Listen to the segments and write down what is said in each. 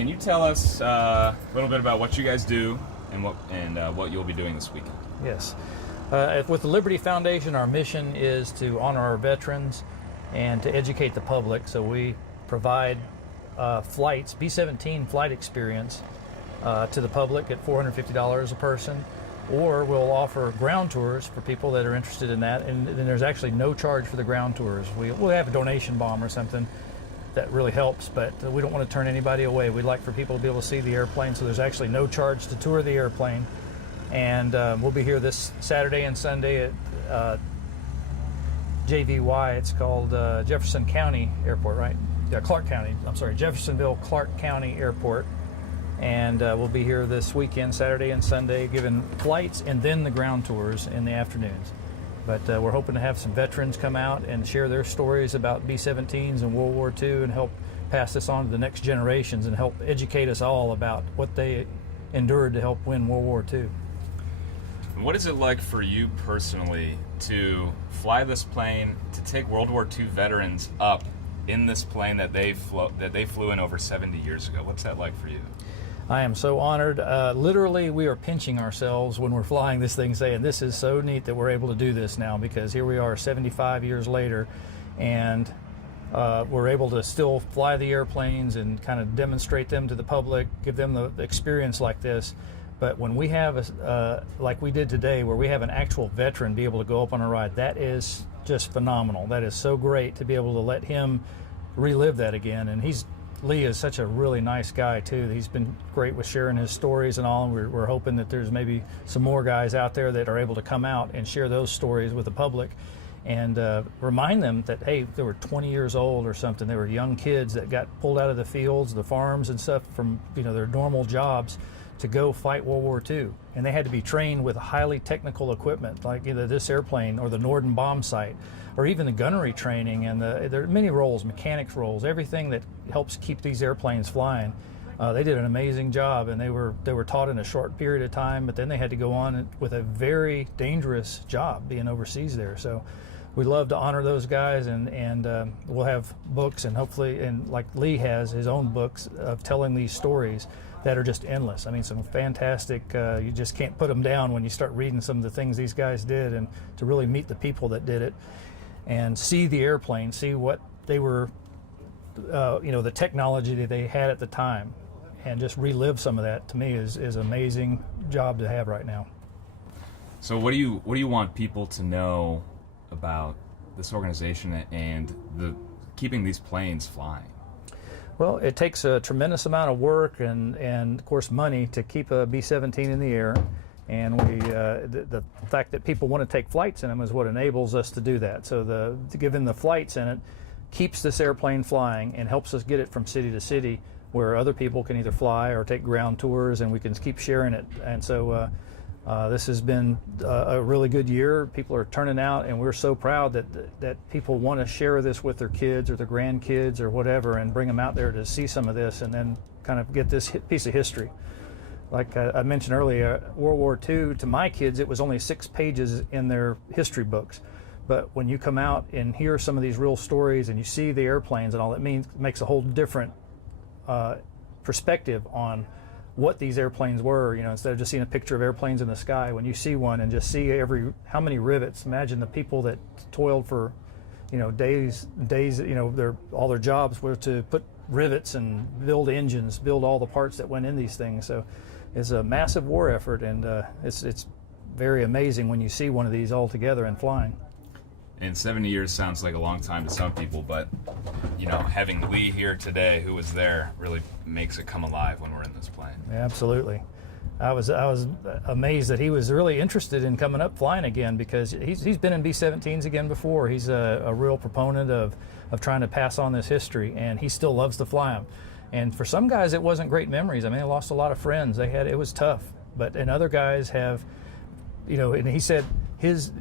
can you tell us a little bit about what you guys do and what you'll be doing this weekend? Yes. With the Liberty Foundation, our mission is to honor our veterans and to educate the public. So we provide flights, B-17 flight experience to the public at $450 a person, or we'll offer ground tours for people that are interested in that. And then there's actually no charge for the ground tours. We'll have a donation bomb or something that really helps, but we don't want to turn anybody away. We'd like for people to be able to see the airplane, so there's actually no charge to tour the airplane. And we'll be here this Saturday and Sunday at JVY. It's called Jefferson County Airport, right? Yeah, Clark County. I'm sorry, Jeffersonville Clark County Airport. And we'll be here this weekend, Saturday and Sunday, giving flights and then the ground tours in the afternoons. But we're hoping to have some veterans come out and share their stories about B-17s and World War II and help pass this on to the next generations and help educate us all about what they endured to help win World War II. What is it like for you personally to fly this plane, to take World War II veterans up in this plane that they flew in over 70 years ago? What's that like for you? I am so honored. Literally, we are pinching ourselves when we're flying this thing, saying this is so neat that we're able to do this now, because here we are 75 years later, and we're able to still fly the airplanes and kind of demonstrate them to the public, give them the experience like this. But when we have, like we did today, where we have an actual veteran be able to go up on a ride, that is just phenomenal. That is so great to be able to let him relive that again. And Lee is such a really nice guy too. He's been great with sharing his stories and all. And we're hoping that there's maybe some more guys out there that are able to come out and share those stories with the public and remind them that, hey, they were 20 years old or something. They were young kids that got pulled out of the fields, the farms and stuff from their normal jobs to go fight World War II. And they had to be trained with highly technical equipment, like either this airplane or the Norden bomb sight, or even the gunnery training. And there are many roles, mechanics roles, everything that helps keep these airplanes flying. They did an amazing job, and they were taught in a short period of time, but then they had to go on with a very dangerous job being overseas there. So we love to honor those guys, and we'll have books, and hopefully, and like Lee has his own books of telling these stories that are just endless. I mean, some fantastic, you just can't put them down when you start reading some of the things these guys did, and to really meet the people that did it and see the airplane, see what they were, the technology that they had at the time, and just relive some of that, to me is an amazing job to have right now. So what do you want people to know about this organization and keeping these planes flying? Well, it takes a tremendous amount of work and of course money to keep a B-17 in the air, and the fact that people want to take flights in them is what enables us to do that. So giving the flights in it keeps this airplane flying and helps us get it from city to city where other people can either fly or take ground tours, and we can keep sharing it. And so this has been a really good year. People are turning out, and we're so proud that people want to share this with their kids or their grandkids or whatever, and bring them out there to see some of this and then kind of get this piece of history. Like I mentioned earlier, World War II, to my kids, it was only 6 pages in their history books. But when you come out and hear some of these real stories and you see the airplanes and all, it makes a whole different perspective on what these airplanes were. Instead of just seeing a picture of airplanes in the sky, when you see one and just see how many rivets, imagine the people that toiled for days, all their jobs were to put rivets and build engines, build all the parts that went in these things. So it's a massive war effort, and it's very amazing when you see one of these all together and flying. And 70 years sounds like a long time to some people, but having Lee here today, who was there, really makes it come alive when we're in this plane. Yeah, absolutely. I was amazed that he was really interested in coming up flying again, because he's been in B-17s again before. He's a real proponent of trying to pass on this history, and he still loves to fly them. And for some guys, it wasn't great memories. I mean, they lost a lot of friends. It was tough. And other guys have, and he said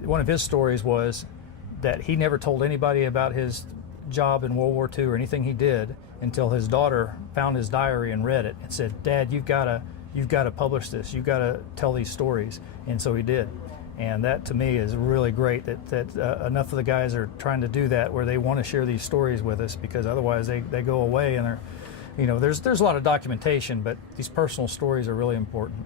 one of his stories was that he never told anybody about his job in World War II or anything he did until his daughter found his diary and read it and said, "Dad, you've got to publish this. You've got to tell these stories." And so he did. And that, to me, is really great that enough of the guys are trying to do that, where they want to share these stories with us, because otherwise they go away and there's a lot of documentation, but these personal stories are really important.